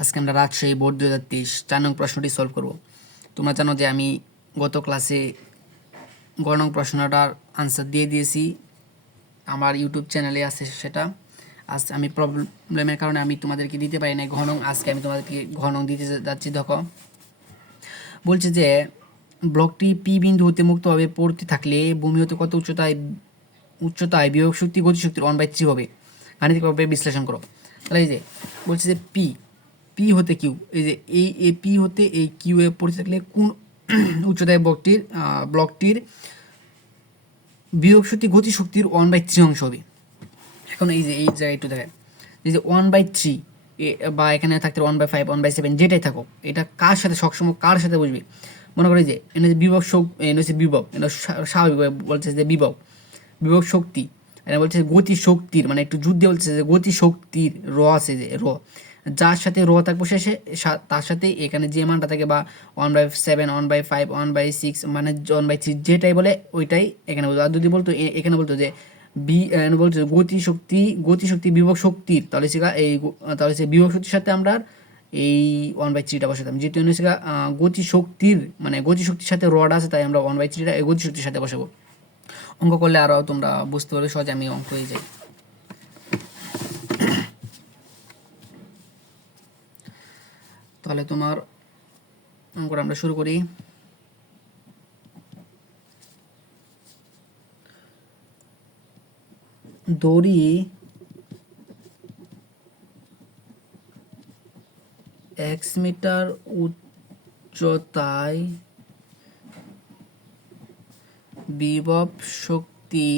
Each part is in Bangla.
আজকে আমরা রাজশাহী বোর্ড 2023 4 নং প্রশ্নটি সলভ করব। তোমরা জানো যে আমি গত ক্লাসে গ নং প্রশ্নটার আনসার দিয়ে দিয়েছি, আমার ইউটিউব চ্যানেলে আছে সেটা। আজ আমি প্রবলেমের কারণে আমি তোমাদেরকে দিতে পারি না ঘ নং। আজকে আমি তোমাদেরকে ঘ নং দিতে যাচ্ছি। দেখো, বলছে যে ব্লকটি পি বিন্দু হতে মুক্তভাবে পড়তে থাকলে ভূমি হতে কত উচ্চতায় বিভব শক্তি গতিশক্তির 1/3 হবে, গাণিতিকভাবে বিশ্লেষণ করো। তাহলে এই যে বলছে যে পি হতে কিউ, এই যে এই পি হতে এই কিউ এ পড়তে থাকলে কোন উচ্চতায় ব্লকটির বিভব শক্তি গতিশক্তির 1/3 অংশ হবে। এখন এই যে এই জায়গায় একটু দেখেন, এই যে 1/3 বা এখানে থাকতে 1/5 1/7 যেটাই থাকো, এটা কার সাথে সবসময় কার সাথে বুঝবে। মনে করি যে এনে যে বিভব এনে হচ্ছে বিভব, এটা স্বাভাবিকভাবে বলছে যে বিভব শক্তি, এটা বলছে গতি শক্তির, মানে একটু যুদ্ধে বলছে যে গতি শক্তির আছে যে যার সাথে থাকবো শেষে, তার সাথে এখানে যে মানটা থাকে বা 1/7 1/5 1/6 মানে 1/3 যেটাই বলে ওইটাই এখানে বলতো। আর যদি বলতো এখানে বলতো যে বলতো গতি শক্তি বিভব শক্তির, তাহলে তাহলে সে বিভব শক্তির সাথে আমরা এই 1/3টা বসাতাম। যেহেতু গতি শক্তির মানে গতি শক্তির সাথে রড আছে, তাই আমরা 1/3টা এই গতি শক্তির সাথে বসাবো। অঙ্ক করলে আরও তোমরা বুঝতে পারবে সহজে। আমি অঙ্ক হয়ে যাই। তাহলে তোমার অঙ্কটা আমরা শুরু করি। দড়ি x মিটার উচ্চতায় বিভব শক্তি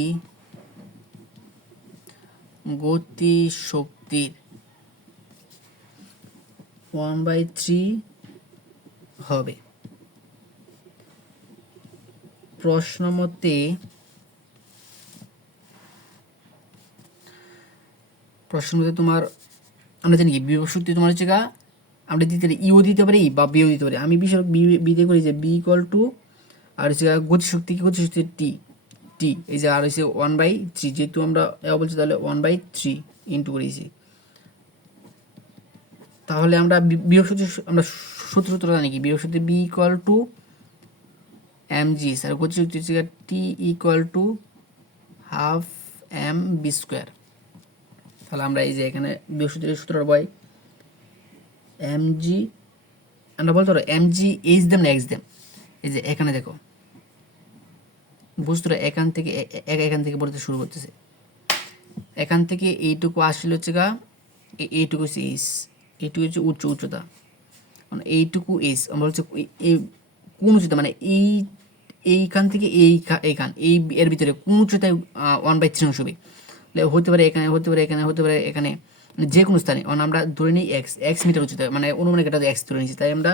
গতি শক্তির 1/3 হবে। প্রশ্ন মতে তোমার আমরা জানি কি বিভব শক্তি তোমার হচ্ছে আমরা দিতে পারি ইও দিতে পারি বা বিও দিতে পারি। আমি বিশেষ বিতে করি যে বি ইকুয়াল টু আর হচ্ছে গতিশক্তি টি টি এই যে আর হচ্ছে 1/3, যেহেতু আমরা বলছি তাহলে 1/3 ইন্টু করেছি। তাহলে আমরা বিভব শক্তি আমরা সূত্র জানি কি, বিভব শক্তি V equal to M G, আর গতিশক্তি হচ্ছে T equal to half M V square. তাহলে আমরা এই যে এখানে বিভব শক্তির সূত্রটা বই এম জি, আমরা বলতে পারো এম জি এইচ দেম না এক্স দেম। এই যে এখানে দেখো বস্তুটা এখান থেকে পড়তে শুরু করতেছে, এখান থেকে এইটুকু আসলে হচ্ছে এইটুকু হচ্ছে এইচ, এইটুকু হচ্ছে উচ্চতা, মানে এইটুকু এইচ আমরা হচ্ছে এই কোন উচ্চতা মানে এইখান থেকে এইখান এর ভিতরে কোন উচ্চতায় 1/3 অংশ হবে। হতে পারে এখানে, হতে পারে এখানে, হতে পারে এখানে, মানে যে কোনো স্থানে। আমরা ধরে নিই এক্স মিটার উচ্চতা, মানে অনুমানিক এটা এক্স ধরে নিচ্ছি, তাই আমরা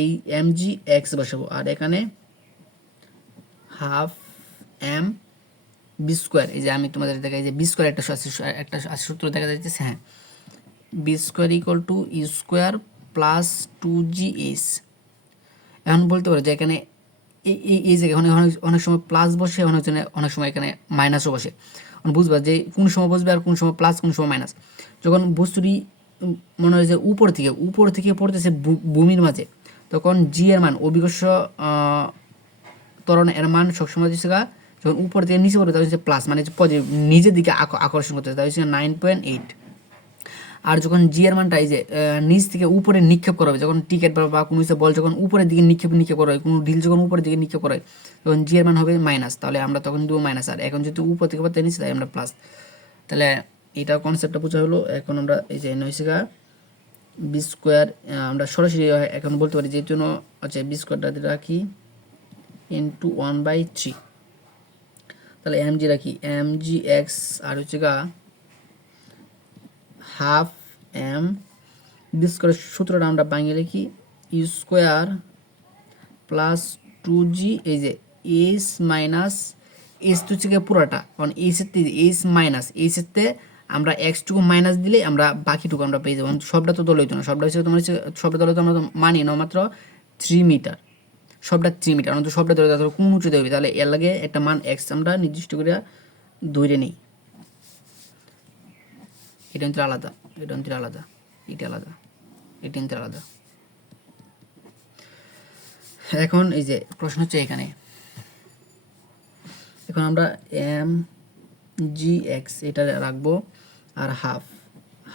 এই এম জি এক্স বসাবো। আর এখানে হাফ এম বি স্কোয়ার, এই যে আমি তোমাদের দেখাই যে বি স্কোয়ার একটা সূত্র দেখা যাচ্ছে। হ্যাঁ, v square equal to u square plus 2gh। এখন বলতে পারো যে এখানে এই জায়গায় অনেক সময় প্লাস বসে, অনেক সময় এখানে মাইনাসও বসে। বুঝবা যে কোন সময় বসবে আর কোন সময় প্লাস কোন সময় মাইনাস। যখন বস্তুটি মনে হয় যে উপর থেকে পড়তেছে ভূমির মাঝে, তখন জি এর মান অভিকর্ষ ত্বরণ এর মান সবসময় হচ্ছে যখন উপর থেকে নিচে পড়বে তাহলে হচ্ছে প্লাস, মানে পজিটিভ, নিজের দিকে আকর্ষণ করতেছে, তাহলে হচ্ছে 9.8। আর যখন জি এর মানটা এই যে নিচ থেকে উপরে নিক্ষেপ করা হবে, যখন টিকেট বা কোনো কিছু বল যখন উপরের দিকে নিক্ষেপ করা হয়, কোনো ঢিল যখন উপরের দিকে নিক্ষেপ করা হয়, তখন জি এর মান হবে মাইনাস, তাহলে আমরা তখন দেবো মাইনাস। আর এখন যেহেতু উপর থেকে পড়তে নিচ্ছি তাই আমরা প্লাস। তাহলে এটা কনসেপ্টটা বোঝা হলো। এখন আমরা এই যে নয় বি স্কোয়ার আমরা সরাসরি এখন বলতে পারি, যে জন্য আচ্ছা বি স্কোয়ারটা রাখি ইন্টু 1/3। তাহলে এম জি রাখি এম জি এক্স আর হচ্ছে হাফ এম বি স্কোয়ারের সূত্রটা আমরা বাঙিয়ে লিখি ইউ স্কোয়ার প্লাস 2g, এই যে এইচ মাইনাস এইচ তো হচ্ছে পুরাটা, কারণ এইচ মাইনাস এইচেতে আমরা এক্সটুকু মাইনাস দিলে আমরা বাকিটুকু আমরা পেয়ে যাবো। সবটা তো দল হইতো না, সবটা হচ্ছে তোমার সবটা দলে তো আমরা মানি না মাত্র 3 মিটার, সবটা 3 মিটার, অন্তত সবটা ধরে তাহলে কোন উঁচুতে হবে, তাহলে এর লাগে একটা মান এক্স আমরা নির্দিষ্ট করে ধরে নিই। এটা অন্তর আলাদা, এটা অন্তর আলাদা, এটা আলাদা। এই তিনটা আলাদা। এখন এই যে প্রশ্ন হচ্ছে এখানে, এখন আমরা এম জি এক্স এটা রাখবো, আর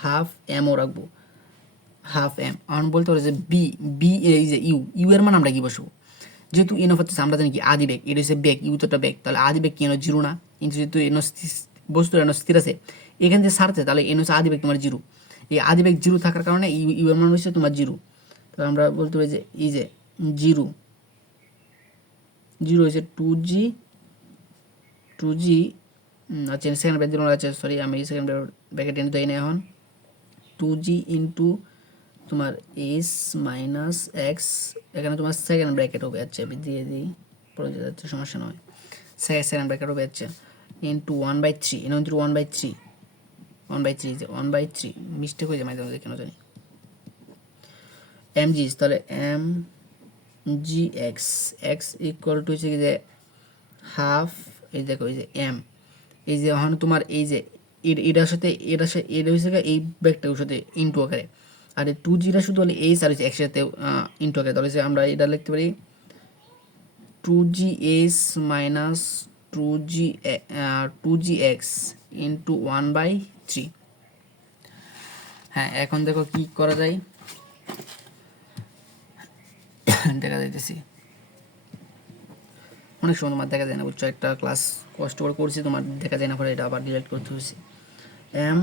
হাফ এমও রাখবো, হাফ এম। এখন বলতে পারে যে বি বি এই যে ইউ, ইউ এর মান আমরা কি বসবো, যেহেতু এন হচ্ছে আমরা জানি কি আদি বেগ, এটা হচ্ছে বেগ, ইউ তো একটা বেগ, তাহলে আদি বেগ কি এনো জিরো না, কিন্তু যেহেতু এন বস্তু এন স্থির আছে এখান থেকে সারতে, তাহলে এন হচ্ছে আদি বেগ তোমার জিরো, এই আদি বেগ জিরো থাকার কারণে ইউ ইউ এর মান হচ্ছে তোমার জিরো। তাহলে আমরা বলতে পারি যে এই যে জিরো জিরো হচ্ছে টু জি আচ্ছা সেকেন্ড ব্র্যাকেট দিলাম, আচ্ছা সরি আমি সেকেন্ড ব্র্যাকেট এনে দেই না, এখন 2g ইন্টু তোমার এস মাইনাস এক্স, এখানে তোমার সেকেন্ড ব্র্যাকেট হবে, আচ্ছা আমি দিয়ে দিই পরে যাচ্ছে সমস্যা নয়, সেকেন্ড ব্র্যাকেট হবে আচ্ছা ইন্টু 1/3, এনে ইন্টু 1/3 যে 1/3 মিস্টেক হয়ে যায় মাঝে মাঝে কেন জানি, mg, তাহলে m g x, x equal to হচ্ছে কি যে হাফ, এই দেখো এই যে এম, এই যে এখন তোমার এই যে এটার সাথে এটা হচ্ছে এই ব্যাগটার সাথে ইন্টু আকারে, আর এই 2gটা শুধু হলে এইচ আর হচ্ছে একসাথে ইন্টু আকারে, তাহলে আমরা এটা লিখতে পারি 2gh মাইনাস 2gx ইন্টু 1/3। হ্যাঁ এখন দেখো কি করা যায়, দেখা যাইতেছি অনেক সময় তোমার দেখা যায় না, বুঝছো, একটা ক্লাস কষ্ট করে করছি তোমার দেখা যায় না, পরে এটা আবার ডিলিট করতে হয়েছে। M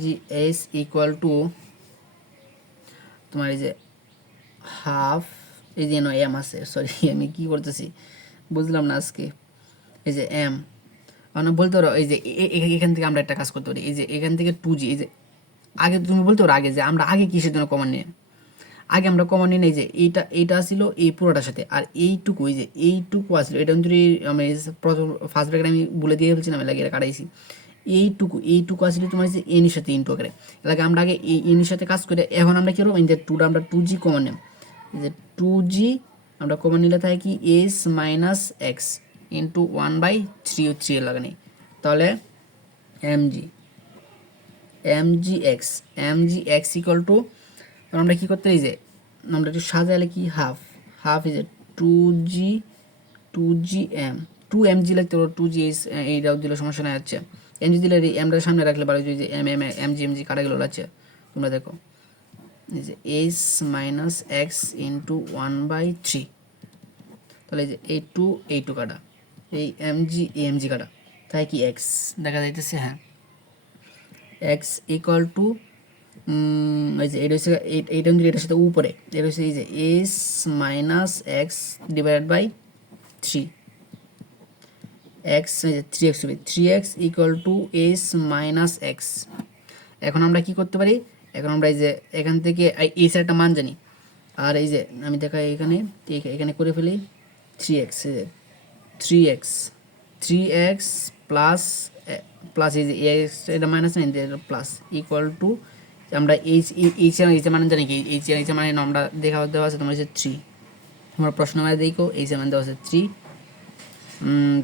g s equal to তোমার এই যে হাফ, এই যে নয় এম আছে, সরি আমি কি করতেছি বুঝলাম না আজকে, এই যে এম মানে বলতে পারো এই যে এখান থেকে আমরা একটা কাজ করতে পারি, এই যে এখান থেকে 2g, এই যে আগে তুমি বলতে পারো আগে যে আমরা আগে কিসের জন্য কমন নিই, আগে আমরা কমন নিই এই যে এইটা ছিল এই পুরোটার সাথে, আর এইটুকু এই যে এইটুকু আসলো, এটা যদি আমি প্রথম ফার্স্ট ব্র্যাকেট আমি বলে দিয়ে ফেলছিলাম, লাগে এটা কাটাইছি, এইটুকু আসলে তোমার যে এনের সাথে ইন্টু করে, লাগে আমরা আগে এই এনের সাথে কাজ করে, এখন আমরা কী করবো এই যে টুটা আমরা 2g কমন নিলাম, এই যে 2g আমরা কমন নিলে থাকে কি এস মাইনাস এক্স ইন্টু 1/3 এর লাগানি, তাহলে mg x ইকুয়াল টু, আমরা কী করতে, এই যে আমরা একটু সাজালে কি হাফ এই যে 2g m 2mg লিখতে পারো, 2g এইটাও দিলে সমস্যা নাই, আচ্ছা mg দিলে এমটা সামনে রাখলে পারো, যে mg কাটা গেল, আচ্ছা তোমরা দেখো এই যে এস মাইনাস এক্স ইন্টু 1/3, তাহলে এই যে এই টু কাটা, এই এমজি কাটা, তাই কি এক্স দেখা যাইতেছে, হ্যাঁ এক্স ইকুয়াল টু এই যে এটা হচ্ছে এইটা কিন্তু এটার সাথে উপরে, এটা হচ্ছে এই যে s minus x divided by 3, x এই যে 3x হবে, 3x equal to s minus x. এখন আমরা কি করতে পারি, এখন আমরা এই যে এখান থেকে এই একটা মান জানি, আর এই যে আমি দেখাই এখানে করে ফেলি 3x, এই যে 3x প্লাস এই যে এক্স এটা মাইনাস না, এটা প্লাস ইকুয়াল টু, আমরা এইচ মানে জানি কি এইচ মানে আমরা দেওয়া আছে তোমার হচ্ছে 3, তোমরা প্রশ্ন মানে দেখো এইচ মান দেওয়া আছে 3,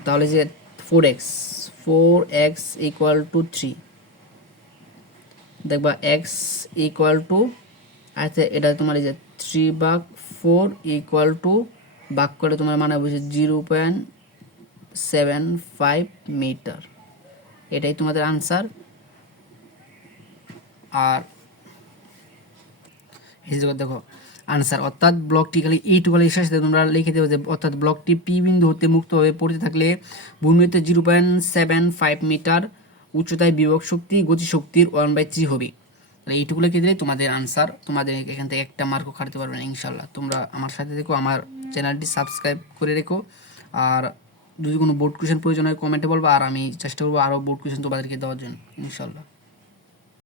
তাহলে যে 4x ইকুয়াল টু 3, দেখবা এক্স ইকুয়াল টু, আচ্ছা এটা তোমার এই যে 3/4 ইকুয়াল টু ভাগ করে তোমার মানে বুঝে 0.75 মিটার, এটাই তোমাদের আনসার। আর এই যে দেখো আনসার, অর্থাৎ ব্লকটি খালি এইটুকু সাথে তোমরা লিখে দেবে যে অর্থাৎ ব্লকটি পি বিন্দু হতে মুক্তভাবে পড়তে থাকলে ভূমিতে 0.75 মিটার উচ্চতায় বিভব শক্তি গতিশক্তির 1/3 হবে। এইটুকু লিখে দিলে তোমাদের আনসার, তোমাদের এখান থেকে একটা মার্কও কাটতে পারবে না ইনশাল্লাহ। তোমরা আমার সাথে দেখো, আমার চ্যানেলটি সাবস্ক্রাইব করে রেখো, আর যদি কোনো বোর্ড কোয়েশ্চেন প্রয়োজন হয় কমেন্টে বলবো, আর আমি চেষ্টা করবো আরও বোর্ড কোয়েশ্চেন তোমাদেরকে দেওয়ার জন্য ইনশাল্লাহ।